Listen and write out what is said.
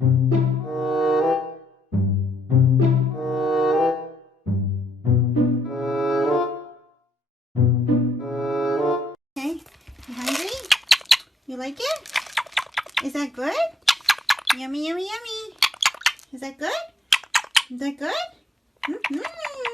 Okay, you hungry? You like it? Is that good? Yummy, yummy, yummy. Is that good? Is that good? Mm-hmm.